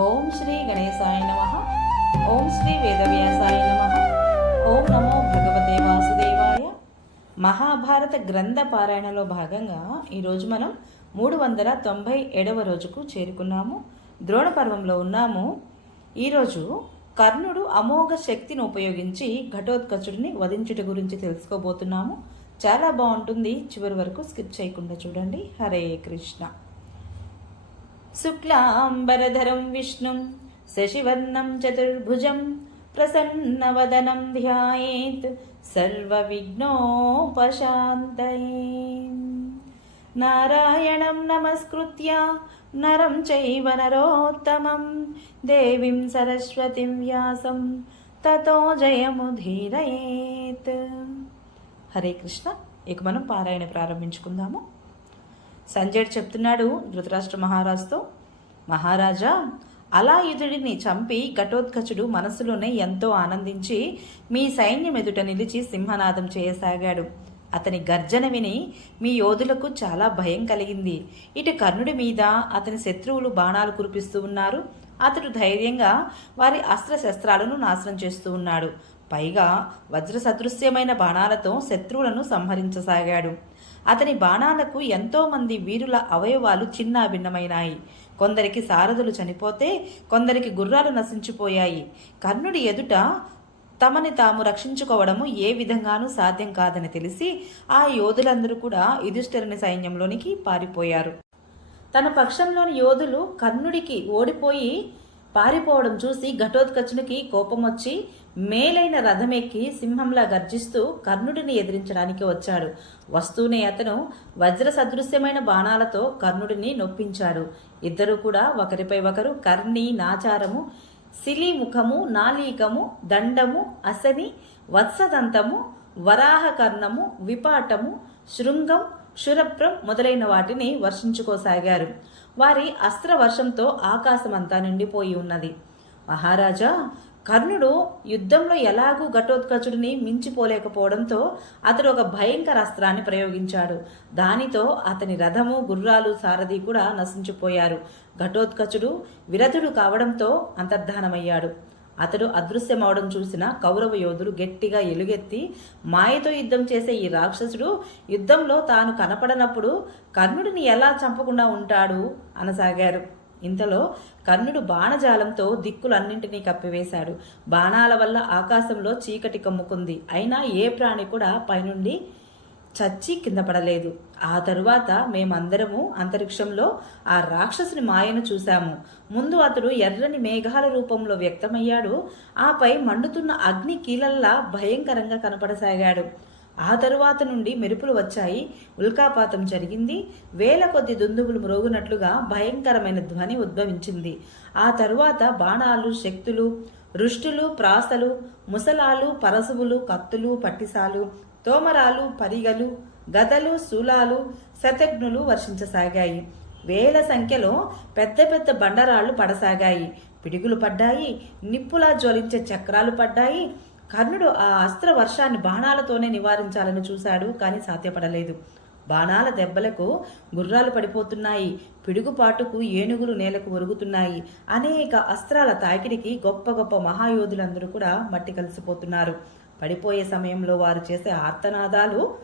ఓం శ్రీ గణేశాయ నమః. ఓం శ్రీ వేదవ్యాసాయ నమః. ఓం నమో భగవతే వాసుదేవాయ. మహాభారత గ్రంథ పారాయణలో భాగంగా ఈరోజు మనం 397వ రోజుకు చేరుకున్నాము. ద్రోణ పర్వంలో ఉన్నాము. ఈరోజు కర్ణుడు అమోఘ శక్తిని ఉపయోగించి ఘటోత్కచుడిని వధించుట గురించి తెలుసుకోబోతున్నాము. చాలా బాగుంటుంది, చివరి వరకు స్కిప్ చేయకుండా చూడండి. హరే కృష్ణ. శుక్లాంబరధరం విష్ణుం శశివర్ణం చతుర్భుజం ప్రసన్నవదనం ధ్యాయేత్ సర్వవిఘ్నోపశాంతయే. నారాయణం నమస్కృత్య నరం చైవ నరోత్తమం దేవీం సరస్వతిం వ్యాసం తతో జయముధీరయేత్. హరే కృష్ణ. ఇక మనం పారాయణ ప్రారంభించుకుందాము. సంజయుడు చెప్తున్నాడు ధృతరాష్ట్ర మహారాజుతో, మహారాజా, అలాయుధుడిని చంపి ఘటోత్కచుడు మనసులోనే ఎంతో ఆనందించి మీ సైన్యం ఎదుట నిలిచి సింహనాదం చేయసాగాడు. అతని గర్జన విని మీ యోధులకు చాలా భయం కలిగింది. ఇటు కర్ణుడి మీద అతని శత్రువులు బాణాలు కురిపిస్తూ ఉన్నారు. అతడు ధైర్యంగా వారి అస్త్రశస్త్రాలను నాశనం చేస్తూ ఉన్నాడు. పైగా వజ్ర సదృశ్యమైన బాణాలతో శత్రువులను సంహరించసాగాడు. అతని బాణాలకు ఎంతోమంది వీరుల అవయవాలు చిన్నాభిన్నమైనాయి. కొందరికి సారథులు చనిపోతే కొందరికి గుర్రాలు నశించిపోయాయి. కర్ణుడి ఎదుట తమని తాము రక్షించుకోవడము ఏ విధంగానూ సాధ్యం కాదని తెలిసి ఆ యోధులందరూ కూడా యుధిష్ఠిరుని సైన్యంలోనికి పారిపోయారు. తన పక్షంలోని యోధులు కర్ణుడికి ఓడిపోయి పారిపోవడం చూసి ఘటోత్కచునికి కోపం వచ్చి మేలైన రథమెక్కి సింహంలా గర్జిస్తూ కర్ణుడిని ఎదిరించడానికి వచ్చాడు. వస్తూనే అతను వజ్ర సదృశ్యమైన బాణాలతో కర్ణుడిని నొప్పించాడు. ఇద్దరూ కూడా ఒకరిపై ఒకరు కర్ణి, నాచారము, శిలీముఖము, నాలీకము, దండము, అసని, వత్సదంతము, వరాహకర్ణము, విపాటము, శృంగం, క్షురప్రం మొదలైన వాటిని వర్షించుకోసాగారు. వారి అస్త్ర వర్షంతో ఆకాశమంతా నిండిపోయి ఉన్నది. మహారాజా, కర్ణుడు యుద్ధంలో ఎలాగూ ఘటోత్కచుడిని మించిపోలేకపోవడంతో అతడు ఒక భయంకర అస్త్రాన్ని ప్రయోగించాడు. దానితో అతని రథము, గుర్రాలు, సారథి కూడా నశించిపోయారు. ఘటోత్కచుడు విరధుడు కావడంతో అంతర్ధానమయ్యాడు. అతడు అదృశ్యమవడం చూసిన కౌరవ యోధులు గట్టిగా ఎలుగెత్తి, మాయతో యుద్ధం చేసే ఈ రాక్షసుడు యుద్ధంలో తాను కనపడనప్పుడు కర్ణుడిని ఎలా చంపకుండా ఉంటాడు అనసాగారు. ఇంతలో కర్ణుడు బాణజాలంతో దిక్కులన్నింటినీ కప్పివేశాడు. బాణాల వల్ల ఆకాశంలో చీకటి కమ్ముకుంది. అయినా ఏ ప్రాణి కూడా పైనుండి చచ్చి కింద పడలేదు. ఆ తరువాత మేమందరము అంతరిక్షంలో ఆ రాక్షసుని మాయను చూశాము. ముందు అతడు ఎర్రని మేఘాల రూపంలో వ్యక్తమయ్యాడు. ఆపై మండుతున్న అగ్ని కీలల్లా భయంకరంగా కనపడసాగాడు. ఆ తరువాత నుండి మెరుపులు వచ్చాయి. ఉల్కాపాతం జరిగింది. వేల కొద్ది దుందుబులు మ్రోగునట్లుగా భయంకరమైన ధ్వని ఉద్భవించింది. ఆ తరువాత బాణాలు, శక్తులు, రుష్టులు, ప్రాసలు, ముసలాలు, పరశువులు, కత్తులు, పట్టిసాలు, తోమరాలు, పరిగలు, గదలు, శూలాలు, శతఘ్నులు వర్షించసాగాయి. వేల సంఖ్యలో పెద్ద పెద్ద బండరాళ్లు పడసాగాయి. పిడుగులు పడ్డాయి. నిప్పులా జ్వలించే చక్రాలు పడ్డాయి. కర్ణుడు ఆ అస్త్ర వర్షాన్ని బాణాలతోనే నివారించాలని చూశాడు, కానీ సాధ్యపడలేదు. బాణాల దెబ్బలకు గుర్రాలు పడిపోతున్నాయి. పిడుగుపాటుకు ఏనుగులు నేలకు ఒరుగుతున్నాయి. అనేక అస్త్రాల తాకిడికి గొప్ప గొప్ప మహాయోధులందరూ కూడా మట్టి కలిసిపోతున్నారు. పడిపోయే సమయంలో వారు చేసే ఆర్తనాదాలు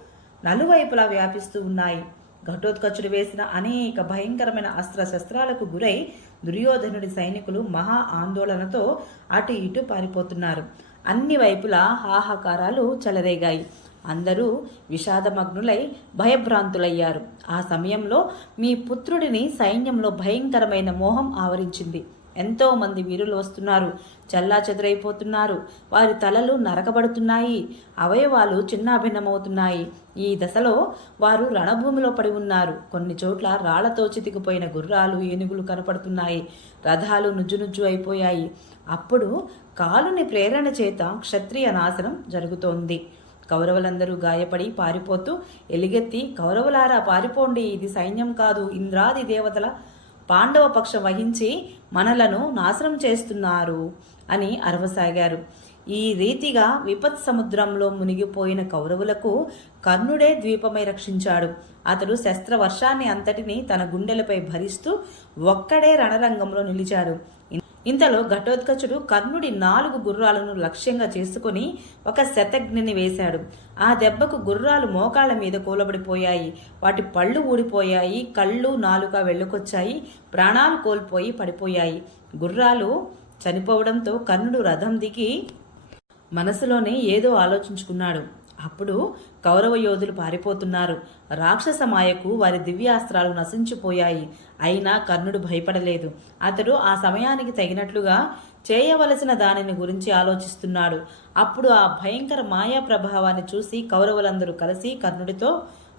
నలువైపులా వ్యాపిస్తూ ఉన్నాయి. ఘటోత్కచుడు వేసిన అనేక భయంకరమైన అస్త్ర శస్త్రాలకు గురై దుర్యోధనుడి సైనికులు మహా ఆందోళనతో అటు ఇటు పారిపోతున్నారు. అన్ని వైపులా హాహాకారాలు చెలరేగాయి. అందరూ విషాదమగ్నులై భయభ్రాంతులయ్యారు. ఆ సమయంలో మీ పుత్రుడిని సైన్యంలో భయంకరమైన మోహం ఆవరించింది. ఎంతో మంది వీరులు వస్తున్నారు, చల్లా చెదురైపోతున్నారు. వారి తలలు నరకబడుతున్నాయి, అవయవాలు చిన్నాభిన్నమవుతున్నాయి. ఈ దశలో వారు రణభూమిలో పడి ఉన్నారు. కొన్ని చోట్ల రాళ్లతో చితికిపోయిన గుర్రాలు, ఏనుగులు కనపడుతున్నాయి. రథాలు నుజ్జునుజ్జు అయిపోయాయి. అప్పుడు కాలుని ప్రేరణ చేత క్షత్రియ నాశనం జరుగుతోంది. కౌరవులందరూ గాయపడి పారిపోతూ ఎలుగెత్తి, కౌరవులారా పారిపోండి, ఇది సైన్యం కాదు, ఇంద్రాది దేవతల పాండవ పక్షం వహించి మనలను నాశనం చేస్తున్నారు అని అరవసాగారు. ఈ రీతిగా విపత్ సముద్రంలో మునిగిపోయిన కౌరవులకు కర్ణుడే ద్వీపమై రక్షించాడు. అతడు శస్త్రవర్షాన్ని అంతటిని తన గుండెలపై భరిస్తూ ఒక్కడే రణరంగంలో నిలిచాడు. ఇంతలో ఘటోత్కచుడు కర్ణుడి 4 గుర్రాలను లక్ష్యంగా చేసుకుని ఒక శతఘ్నిని వేశాడు. ఆ దెబ్బకు గుర్రాలు మోకాళ్ల మీద కూలబడిపోయాయి. వాటి పళ్ళు ఊడిపోయాయి, కళ్ళు నాలుక వెళ్ళుకొచ్చాయి, ప్రాణాలు కోల్పోయి పడిపోయాయి. గుర్రాలు చనిపోవడంతో కర్ణుడు రథం దిగి మనసులోనే ఏదో ఆలోచించుకున్నాడు. అప్పుడు కౌరవ యోధులు పారిపోతున్నారు. రాక్షస మాయకు వారి దివ్యాస్త్రాలు నశించిపోయాయి. అయినా కర్ణుడు భయపడలేదు. అతడు ఆ సమయానికి తగినట్లుగా చేయవలసిన దానిని గురించి ఆలోచిస్తున్నాడు. అప్పుడు ఆ భయంకర మాయా ప్రభావాన్ని చూసి కౌరవులందరూ కలిసి కర్ణుడితో,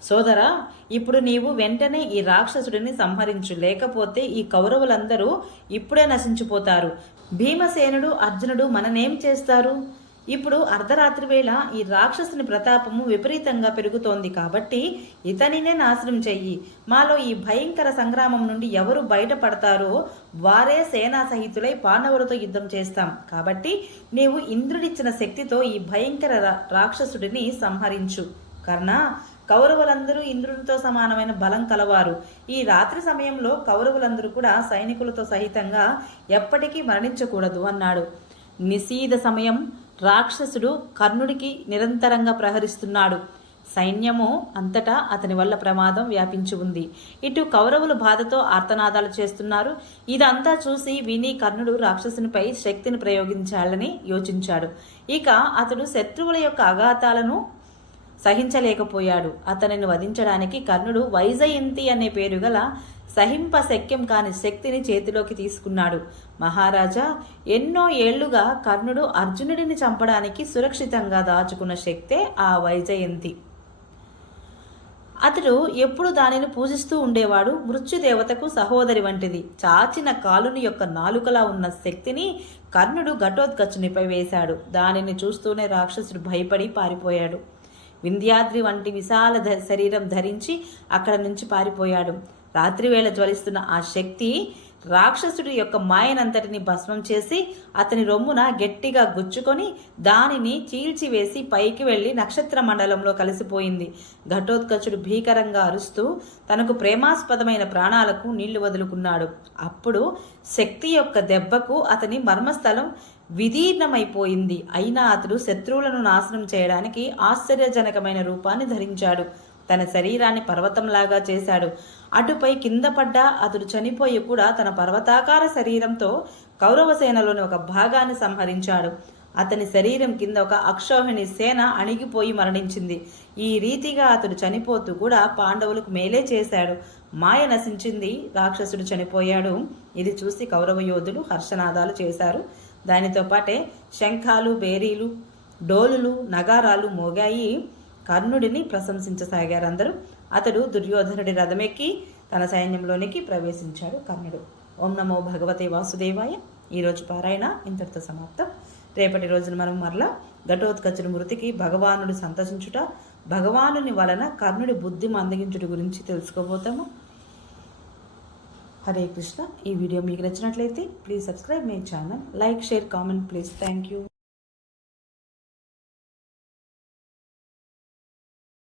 సోదరా, ఇప్పుడు నీవు వెంటనే ఈ రాక్షసుడిని సంహరించు, లేకపోతే ఈ కౌరవులందరూ ఇప్పుడే నశించిపోతారు. భీమసేనుడు, అర్జునుడు మననేం చేస్తారు? ఇప్పుడు అర్ధరాత్రి వేళ ఈ రాక్షసుని ప్రతాపము విపరీతంగా పెరుగుతోంది కాబట్టి ఇతనినే నాశనం చెయ్యి. మాలో ఈ భయంకర సంగ్రామం నుండి ఎవరు బయటపడతారో వారే సేనా సహితులై పాండవులతో యుద్ధం చేస్తాం. కాబట్టి నీవు ఇంద్రుడిచ్చిన శక్తితో ఈ భయంకర రాక్షసుడిని సంహరించు. కర్ణ, కౌరవులందరూ ఇంద్రునితో సమానమైన బలం కలవారు. ఈ రాత్రి సమయంలో కౌరవులందరూ కూడా సైనికులతో సహితంగా ఎప్పటికీ మరణించకూడదు అన్నాడు. నిశీద సమయం. రాక్షసుడు కర్ణుడికి నిరంతరంగా ప్రహరిస్తున్నాడు. సైన్యము అంతటా అతని వల్ల ప్రమాదం వ్యాపించి ఉంది. ఇటు కౌరవులు బాధతో ఆర్తనాదాలు చేస్తున్నారు. ఇదంతా చూసి విని కర్ణుడు రాక్షసునిపై శక్తిని ప్రయోగించాలని యోచించాడు. ఇక అతడు శత్రువుల యొక్క అఘాతాలను సహించలేకపోయాడు. అతనిని వధించడానికి కర్ణుడు వైజయంతి అనే పేరు గల సహింపశక్యం కాని శక్తిని చేతిలోకి తీసుకున్నాడు. మహారాజా, ఎన్నో ఏళ్లుగా కర్ణుడు అర్జునుడిని చంపడానికి సురక్షితంగా దాచుకున్న శక్తే ఆ వైజయంతి. అతడు ఎప్పుడు దానిని పూజిస్తూ ఉండేవాడు. మృత్యుదేవతకు సహోదరి వంటిది. చాచిన కాలుని యొక్క నాలుకలా ఉన్న శక్తిని కర్ణుడు ఘటోత్కచునిపై వేశాడు. దానిని చూస్తూనే రాక్షసుడు భయపడి పారిపోయాడు. వింధ్యాద్రి వంటి విశాల శరీరం ధరించి అక్కడ నుంచి పారిపోయాడు. రాత్రివేళ జ్వలిస్తున్న ఆ శక్తి రాక్షసుడి యొక్క మాయనంతటిని భస్మం చేసి అతని రొమ్మున గట్టిగా గుచ్చుకొని దానిని చీల్చివేసి పైకి వెళ్లి నక్షత్ర మండలంలో కలిసిపోయింది. ఘటోత్కచుడు భీకరంగా అరుస్తూ తనకు ప్రేమాస్పదమైన ప్రాణాలకు నీళ్లు వదులుకున్నాడు. అప్పుడు శక్తి యొక్క దెబ్బకు అతని మర్మస్థలం విదీర్ణమైపోయింది. అయినా అతడు శత్రువులను నాశనం చేయడానికి ఆశ్చర్యజనకమైన రూపాన్ని ధరించాడు. తన శరీరాన్ని పర్వతంలాగా చేశాడు. అటుపై కింద పడ్డా అతడు చనిపోయి కూడా తన పర్వతాకార శరీరంతో కౌరవ సేనలోని ఒక భాగాన్ని సంహరించాడు. అతని శరీరం కింద ఒక అక్షౌహిణి సేన అణిగిపోయి మరణించింది. ఈ రీతిగా అతడు చనిపోతూ కూడా పాండవులకు మేలే చేశాడు. మాయ నశించింది, రాక్షసుడు చనిపోయాడు. ఇది చూసి కౌరవ యోధులు హర్షనాదాలు చేశారు. దానితో పాటే శంఖాలు, బేరీలు, డోలులు, నగారాలు మోగాయి. కర్ణుడిని ప్రశంసించసాగారు అందరూ. అతడు దుర్యోధనుడి రథమెక్కి తన సైన్యంలోనికి ప్రవేశించాడు కర్ణుడు. ఓం నమో భగవతే వాసుదేవాయ. ఈరోజు పారాయణ ఇంతటితో సమాప్తం. రేపటి రోజున మనం మరలా ఘటోత్కచుని మృతికి భగవానుడు సంతసించుట, భగవానుని వలన కర్ణుడి బుద్ధి మందగించుట గురించి తెలుసుకోబోతాము. హరే కృష్ణ. ఈ వీడియో మీకు నచ్చినట్లయితే please subscribe my channel, like, share, comment please. Thank you.